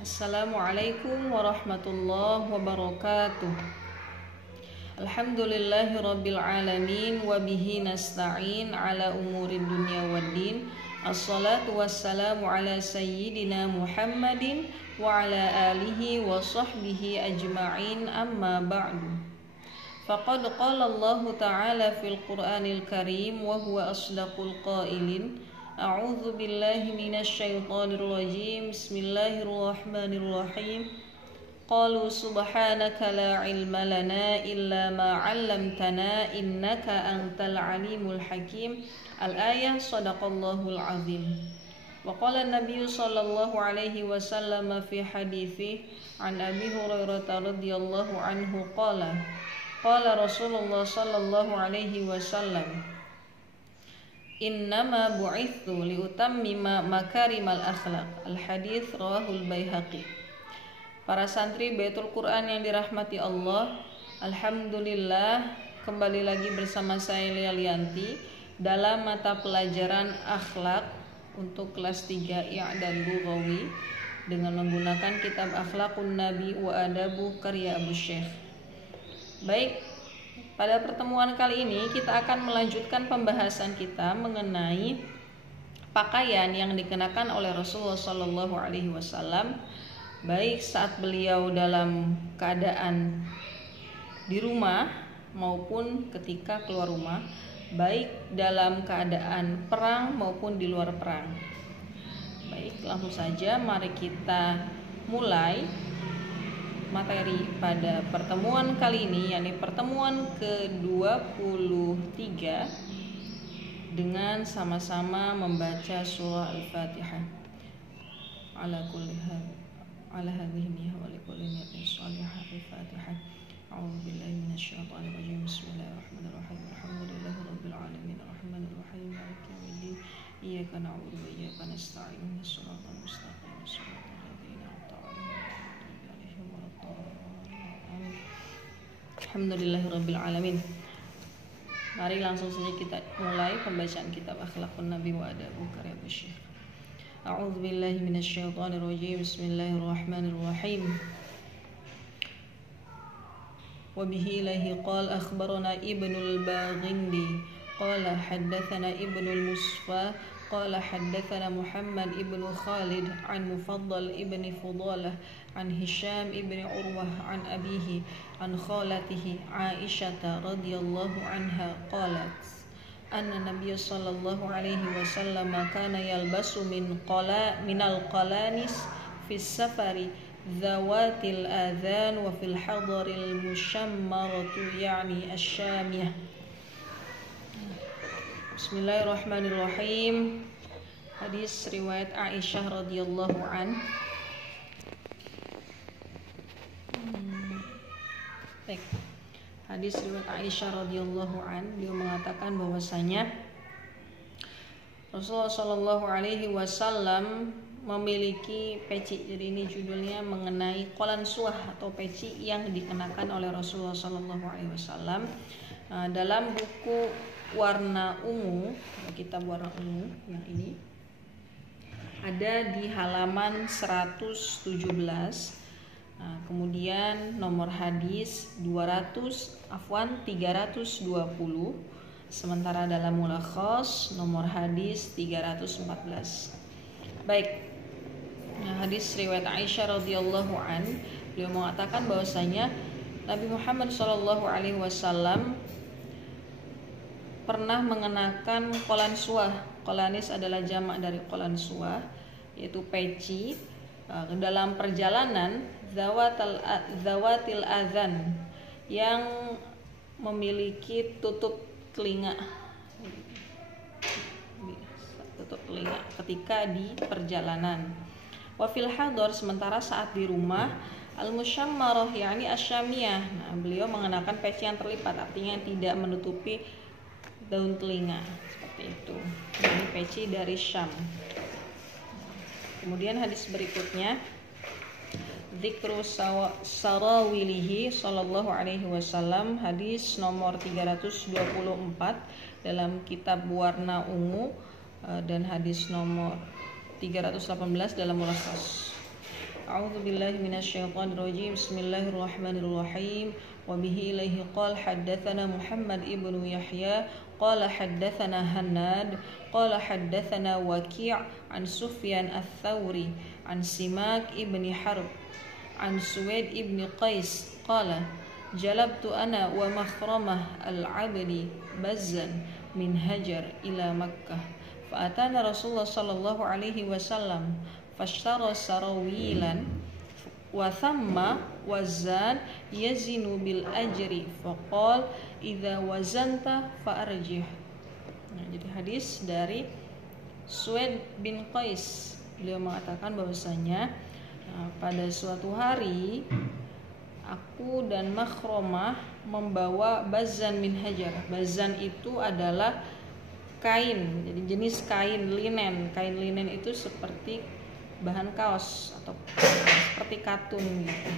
Assalamualaikum warahmatullahi wabarakatuh. Alhamdulillahi rabbil alamin wa bihi nasta'in ala umurid dunya waddin. Assalatu wassalamu ala sayyidina Muhammadin wa ala alihi wa sahbihi ajma'in, amma ba'du. Faqad qala Allah ta'ala fil Qur'anil Karim wa huwa asdaqul qailin. A'udzu billahi minasy syaithanir rajim. Bismillahirrahmanirrahim. Qalu subhanaka la ilma lana illa ma 'allamtana innaka antal alimul hakim. Al-ayah. Shadaqallahul azim. Wa qala an-nabiy sallallahu alaihi wasallam fi hadithi an Abi Hurairah radhiyallahu anhu qala Rasulullah sallallahu alaihi wasallam, innama bu'ithu liutammima makarimal akhlaq. Al-hadits rawahul Baihaqi. Para santri Baitul Quran yang dirahmati Allah, alhamdulillah kembali lagi bersama saya Lia Lianti dalam mata pelajaran akhlak untuk kelas 3 I'dad Lughawi dengan menggunakan kitab Akhlaqun Nabi wa Adabu karya Abu Syekh. Baik, pada pertemuan kali ini kita akan melanjutkan pembahasan kita mengenai pakaian yang dikenakan oleh Rasulullah Shallallahu Alaihi Wasallam, baik saat beliau dalam keadaan di rumah maupun ketika keluar rumah, baik dalam keadaan perang maupun di luar perang. Baik, langsung saja mari kita mulai materi pada pertemuan kali ini, yakni pertemuan ke-23, dengan sama-sama membaca surah Al-Fatihah. Ala kulli hal ala hadhihi niyyah wa likulli niyatin shalihah. Al-Fatihah. A'udzu billahi minasyaitonir rajim. Bismillahirrahmanirrahim. Alhamdulillahi rabbil alamin arrahmanir rahim maliki yaumiddin. Iyyaka na'budu wa iyyaka nasta'in. Ihdinas siratal mustaqim. Shiratal ladzina an'amta 'alaihim Alhamdulillahirabbil alamin. Mari langsung saja kita mulai pembacaan kitab Akhlaqun Nabi wa Adabu karya Abu Syekh. A'udzu billahi minasyaitonir rajim. Bismillahirrahmanirrahim. Wa bihi ilahi qala akhbarana Ibnul Baghindi qala haddatsana Ibnul Musfa qala haddatsana Muhammad ibn Khalid an Mufaddal ibn Fudalah an Hisham ibn Urwah an abihi an khalatihi Aisyah radhiyallahu anha qalat anna Nabiy sallallahu alaihi wasallam kana yalbasu minal qalanis fi safari zawatil adhan wa fil hadaril mushammaratu yani asyamiyah. Bismillahirrahmanirrahim. Hadis riwayat Aisyah radhiyallahu an. Baik. Hadis riwayat Aisyah radhiyallahu an, beliau mengatakan bahwasanya Rasulullah Shallallahu alaihi wasallam memiliki peci. Jadi ini judulnya mengenai qalansuah atau peci yang dikenakan oleh Rasulullah Shallallahu alaihi wasallam. Dalam buku warna ungu, kitab warna ungu yang ini ada di halaman 117. Kemudian nomor hadis 320, sementara dalam mulakhas nomor hadis 314. Baik. Hadis riwayat Aisyah radhiyallahu an, beliau mengatakan bahwasanya Nabi Muhammad sallallahu alaihi wasallam pernah mengenakan qalansuah. Qalanis adalah jamak dari qalansuah, yaitu peci, dalam perjalanan zawatil adzan, yang memiliki tutup telinga ketika di perjalanan. Wa fil hadar, sementara saat di rumah, al mushammarah yakni asyamiyah. Beliau mengenakan peci yang terlipat, artinya tidak menutupi daun telinga, seperti itu. Ini peci dari Syam. Kemudian hadis berikutnya, dzikru sarawilihi sallallahu alaihi wasallam, hadis nomor 324 dalam kitab warna ungu, dan hadis nomor 318 dalam mulakhas. A'udzu billahi minasyaitonir rajim. Bismillahirrahmanirrahim. Wa bihi ilaihi qala haddatsana Muhammad ibnu Yahya qala haddatsana Hannad qala haddatsana Waqi' an Sufyan ats-Tsauri an Simak ibni Harb an Suwaid ibni Qais qala jalabtu ana wa Makhramah al-'Abdi bazzan min Hajar ila Makkah fa atana Rasulullah sallallahu alaihi wasallam fashtara sarawilan wa thamma wazan yazinu bil ajri faqal idza wazanta fa arjih. Jadi hadis dari Suwaid bin Qais, beliau mengatakan bahwasanya pada suatu hari aku dan Makhramah membawa bazan min hajar. Bazan itu adalah kain, jadi jenis kain linen. Kain linen itu seperti bahan kaos atau seperti katun gitu.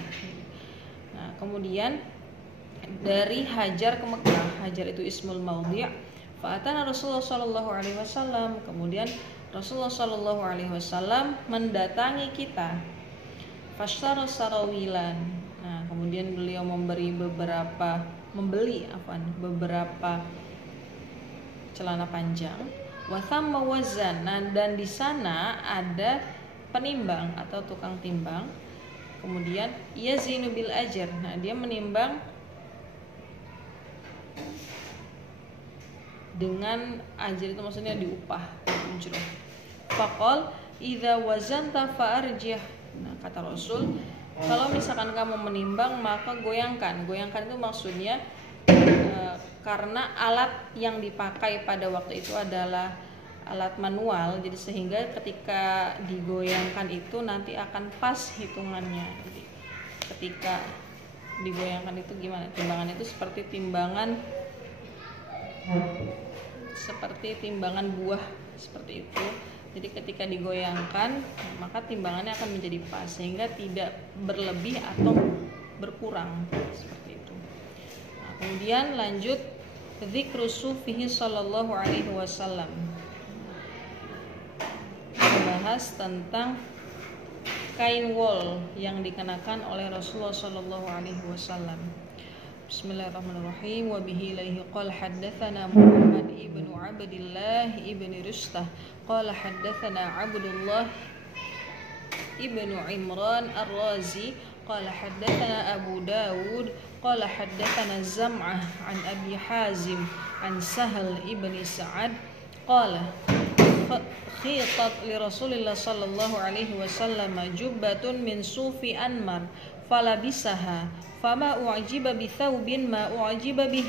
Nah, kemudian dari Hajar ke Mekah. Hajar itu ismul maudhi'. Fa'atana Rasulullah sallallahu alaihi wasallam. Kemudian Rasulullah sallallahu alaihi wasallam mendatangi kita. Fashtara sarawilan. Nah, kemudian beliau membeli beberapa celana panjang. Wa thamma wazan. Nah, dan di sana ada penimbang atau tukang timbang. Kemudian yazinu bil ajr. Nah, dia menimbang dengan ajr, itu maksudnya diupah, ujrah. Faqal idza wazanta fa'arjih. Nah, kata Rasul, kalau misalkan kamu menimbang maka goyangkan. Goyangkan itu maksudnya karena alat yang dipakai pada waktu itu adalah alat manual, jadi sehingga ketika digoyangkan itu nanti akan pas hitungannya. Jadi ketika digoyangkan itu gimana? Timbangan itu seperti timbangan buah seperti itu. Jadi ketika digoyangkan maka timbangannya akan menjadi pas sehingga tidak berlebih atau berkurang seperti itu. Nah, kemudian lanjut dzikru sufihi sallallahu alaihi wasallam. Membahas tentang kain wol yang dikenakan oleh Rasulullah sallallahu alaihi wasallam. Bismillahirrahmanirrahim. Wa bihi ilaihi qala haddatsana Muhammad ibnu Abdillah ibnu Rustah qala haddatsana Abdullah ibnu Imran ar-Razi qala haddatsana Abu Dawud qala haddatsana Zam'ah an Abi Hazim an Sahal ibni Sa'ad qala khitat li Rasulillah sallallahu alaihi wasallam jubbatun min sufi anmar falabisaha fama u'jiba bi thawbin ma u'jiba bih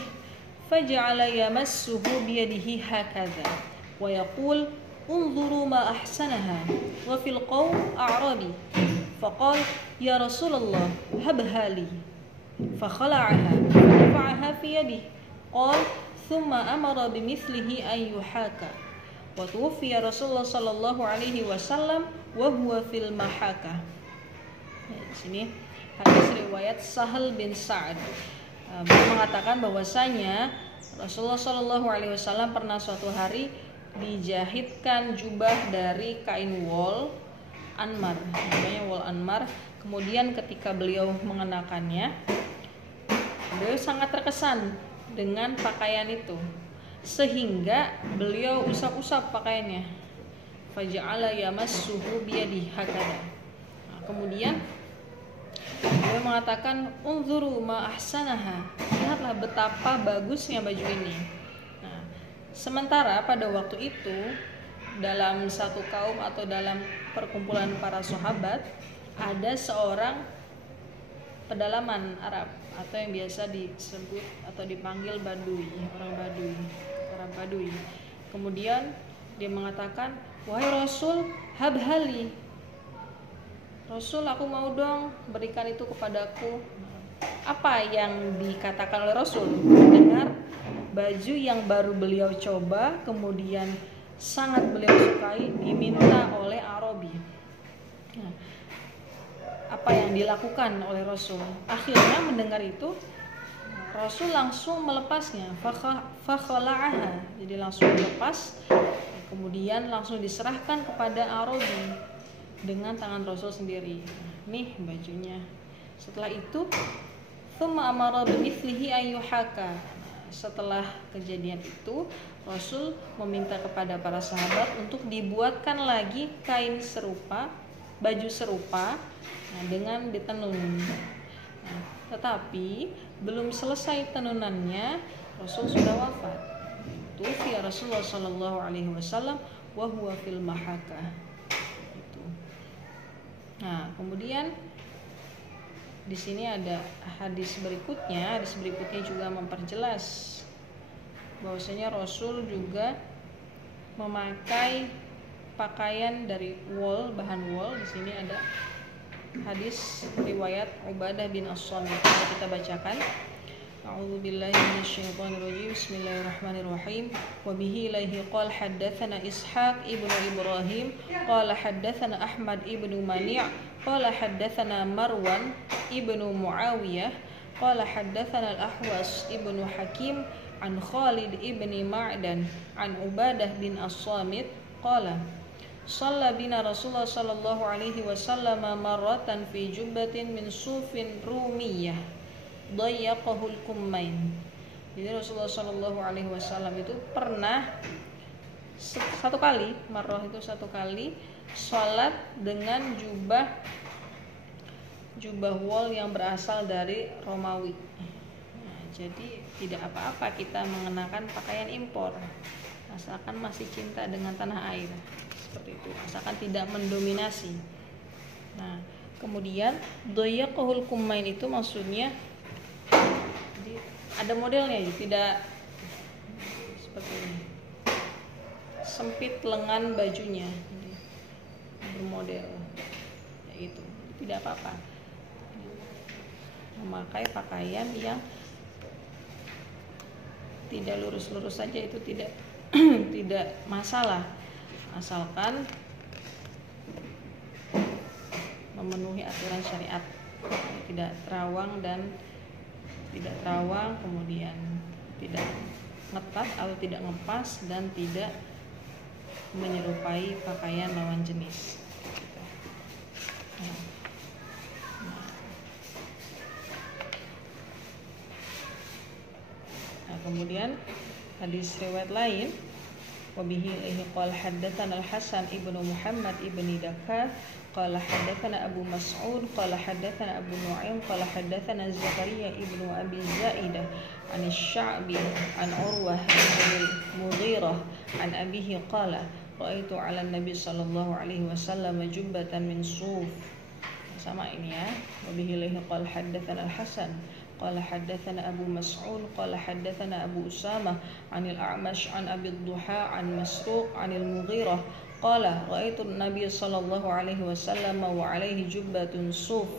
faj'ala yamassuhu bi yadihi hakadha wa yaqul unzuru ma ahsanaha wa fil qawm a'rabi faqala ya Rasulullah habha li fakhala'aha fadafa'aha fi yadihi qala thumma amara bimithlihi an yuhaka wa tuwfiya Rasulullah sallallahu alaihi wasallam wa huwa fil mahaka. Di sini hadis riwayat Sahal bin Sa'ad. Beliau mengatakan bahwasanya Rasulullah sallallahu alaihi wasallam pernah suatu hari dijahitkan jubah dari kain wol anmar, namanya wol anmar. Kemudian ketika beliau mengenakannya, beliau sangat terkesan dengan pakaian itu, sehingga beliau usap-usap pakaiannya. Faja'ala yamassuhu biyadihi hakada. Nah, kemudian beliau mengatakan unzuru ma ahsanaha. Lihatlah betapa bagusnya baju ini. Nah, sementara pada waktu itu dalam satu kaum atau dalam perkumpulan para sahabat ada seorang pedalaman Arab atau yang biasa disebut atau dipanggil Badui, orang Badui, Arab Badui. Kemudian dia mengatakan, wahai Rasul, habhali, Rasul, aku mau dong berikan itu kepadaku. Apa yang dikatakan oleh Rasul? Mendengar baju yang baru beliau coba, kemudian sangat beliau sukai, diminta oleh Arabi. Nah, apa yang dilakukan oleh Rasul? Akhirnya mendengar itu, Rasul langsung melepasnya, fakhala'aha, jadi langsung dilepas, kemudian langsung diserahkan kepada Arabi. dengan tangan Rasul sendiri. Nih bajunya. Setelah itu thumma amara bimithlihi ayyuhaka. Setelah kejadian itu Rasul meminta kepada para sahabat untuk dibuatkan lagi kain serupa, baju serupa, dengan ditenun. Tetapi belum selesai tenunannya Rasul sudah wafat. Tufiya Rasulullah sallallahu alaihi wasallam wa huwa fil mahaka. Nah, kemudian di sini ada hadis berikutnya. Hadis berikutnya juga memperjelas bahwasanya Rasul juga memakai pakaian dari wool, bahan wool. Di sini ada hadis riwayat Ubadah bin As-Samit. Kita bacakan. A'udzu billahi minasyaitonir rajim. Bismillahirrahmanirrahim. Wa bihi ilaihi qala haddatsana Ishaq ibnu Ibrahim qala haddatsana Ahmad ibnu Mani' qala haddatsana Marwan ibnu Muawiyah qala haddatsana Al-Ahwas ibnu Hakim an Khalid ibni Ma'dan an Ubadah bin As-Samit qala shalla bina Rasulullah sallallahu alaihi wasallam marratan fi jubbatin min sufin rumiyah dayyaqahul kummain. Jadi Rasulullah sallallahu alaihi wasallam itu pernah satu kali, marrah itu satu kali, sholat dengan jubah wol yang berasal dari Romawi. Jadi tidak apa-apa kita mengenakan pakaian impor, asalkan masih cinta dengan tanah air, seperti itu, asalkan tidak mendominasi. Nah, kemudian dayyaqahul kummain itu maksudnya ada modelnya, tidak seperti ini, sempit lengan bajunya, bermodel, yaitu tidak apa-apa memakai pakaian yang tidak lurus-lurus saja, itu tidak tidak masalah, asalkan memenuhi aturan syariat, tidak terawang kemudian tidak ngetat atau tidak ngepas, dan tidak menyerupai pakaian lawan jenis. Nah, kemudian hadis riwayat lain, wabihi ilaihi qala haddatsana Al-Hasan ibnu Muhammad ibni Dakar qala haddatsana Abu Mas'ud qala haddatsana Abu Nu'aim qala haddatsana Zakaria ibnu Abi Zaidah an Sya'bi an Urwah bin Mughirah an abihi qala ra'aitu 'ala Nabi sallallahu alaihi wasallam jubbatan min suf. Sama ini ya. Wabihi ilaihi qala haddatsana Al-Hasan qala haddatsana Abu Mas'ud qala haddatsana Abu Usamah 'anil A'mash 'an Abi Duha 'an Masruq 'anil Mughirah qala ra'aitu Nabi sallallahu alaihi wasallam wa 'alaihi jubbatun suf.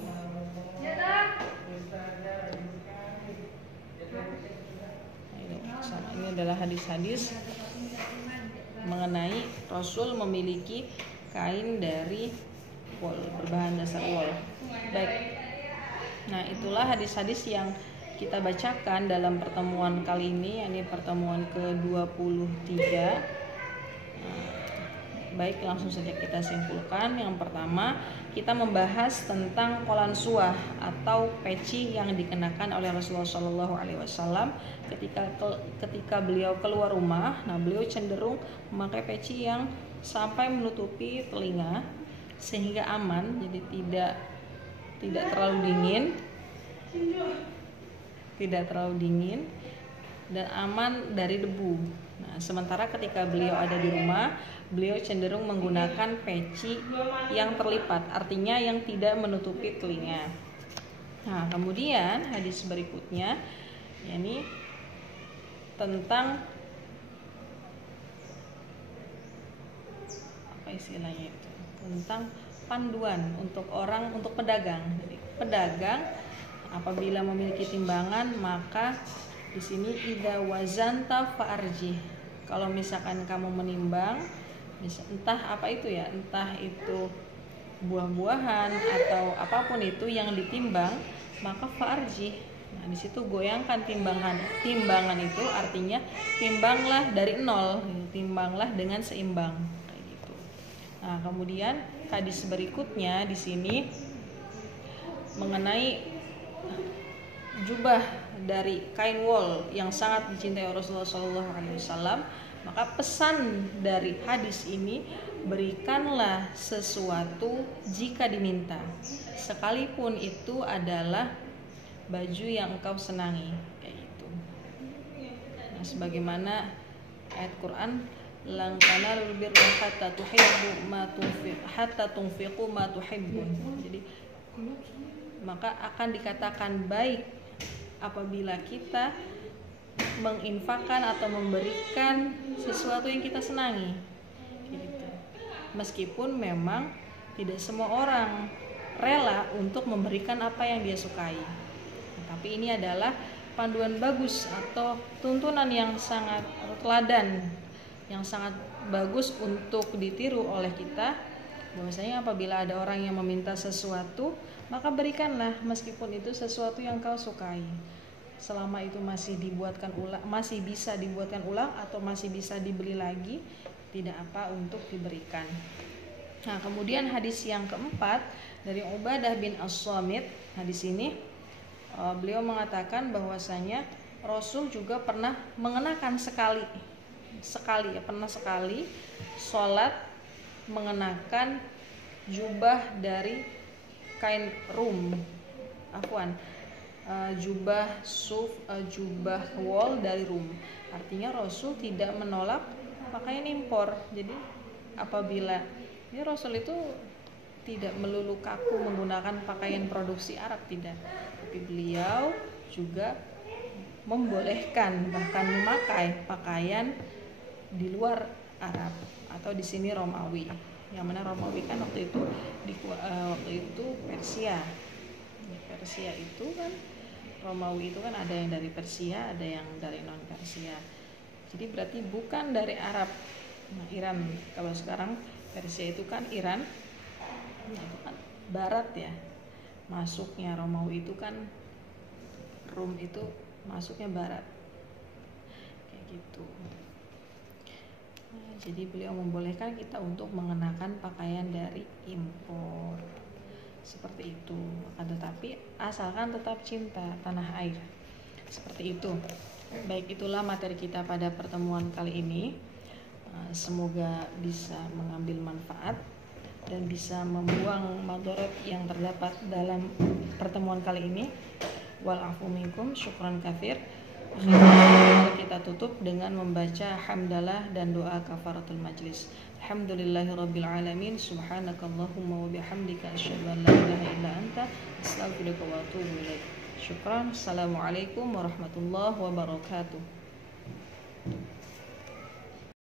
Ini adalah hadis-hadis mengenai Rasul memiliki kain dari wol, berbahan dasar wol. Baik. Nah, itulah hadis-hadis yang kita bacakan dalam pertemuan kali ini, yakni pertemuan ke-23. Baik, langsung saja kita simpulkan. Yang pertama, kita membahas tentang qalansuah atau peci yang dikenakan oleh Rasulullah SAW ketika beliau keluar rumah. Nah, beliau cenderung memakai peci yang sampai menutupi telinga sehingga aman, jadi tidak terlalu dingin dan aman dari debu. Nah, sementara ketika beliau ada di rumah, beliau cenderung menggunakan peci yang terlipat, artinya yang tidak menutupi telinga. Nah, kemudian hadis berikutnya, yakni tentang apa istilahnya itu? Tentang panduan untuk pedagang. Jadi, pedagang apabila memiliki timbangan, maka di sini idza wazanta fa'arjih. Kalau misalkan kamu menimbang, entah apa itu ya, entah itu buah-buahan atau apapun itu yang ditimbang, maka fa'arjih. Nah, di situ goyangkan timbangan. Timbangan itu artinya timbanglah dari nol, timbanglah dengan seimbang. Nah, kemudian hadis berikutnya di sini mengenai jubah dari kain wol yang sangat dicintai Rasulullah SAW. Maka pesan dari hadis ini, berikanlah sesuatu jika diminta, sekalipun itu adalah baju yang engkau senangi, kayak gitu. Nah, sebagaimana ayat Quran, lan tanalul birra hatta tunfiqu ma tuhibbun. Jadi maka akan dikatakan baik apabila kita menginfakkan atau memberikan sesuatu yang kita senangi, gitu. Meskipun memang tidak semua orang rela untuk memberikan apa yang dia sukai, tapi ini adalah panduan bagus atau tuntunan yang sangat teladan, yang sangat bagus untuk ditiru oleh kita, bahwasanya apabila ada orang yang meminta sesuatu, maka berikanlah meskipun itu sesuatu yang kau sukai, selama itu masih bisa dibuatkan ulang atau masih bisa dibeli lagi, tidak apa untuk diberikan. Nah, kemudian hadis yang keempat dari Ubadah bin As-Samit. Hadis ini beliau mengatakan bahwasanya Rasul juga pernah mengenakan sekali sholat mengenakan jubah dari kain rum, jubah suf, jubah wol dari rum. Artinya Rasul tidak menolak pakaian impor. Jadi apabila Rasul itu tidak melulu kaku menggunakan pakaian produksi Arab, tidak, tapi beliau juga membolehkan bahkan memakai pakaian di luar Arab atau di sini Romawi. Yang mana Romawi kan waktu itu Persia. Persia itu kan, Romawi itu kan ada yang dari Persia, ada yang dari non Persia. Jadi berarti bukan dari Arab. Nah, Iran, kalau sekarang Persia itu kan Iran, itu kan barat ya. Masuknya Romawi itu kan, Rum itu masuknya barat. Kayak gitu. Nah, jadi beliau membolehkan kita untuk mengenakan pakaian dari impor. Seperti itu. Tetapi asalkan tetap cinta tanah air. Seperti itu. Baik, itulah materi kita pada pertemuan kali ini. Semoga bisa mengambil manfaat dan bisa membuang madarat yang terdapat dalam pertemuan kali ini. Wal afu minkum, syukran kafir. Kita tutup dengan membaca hamdalah dan doa kafaratul majlis. Alhamdulillahirabbil alamin, subhanakallahumma wa bihamdika asyhadu an la ilaha illa anta astaghfiruka wa atubu ilaik. Syukran. Assalamualaikum warahmatullahi wabarakatuh.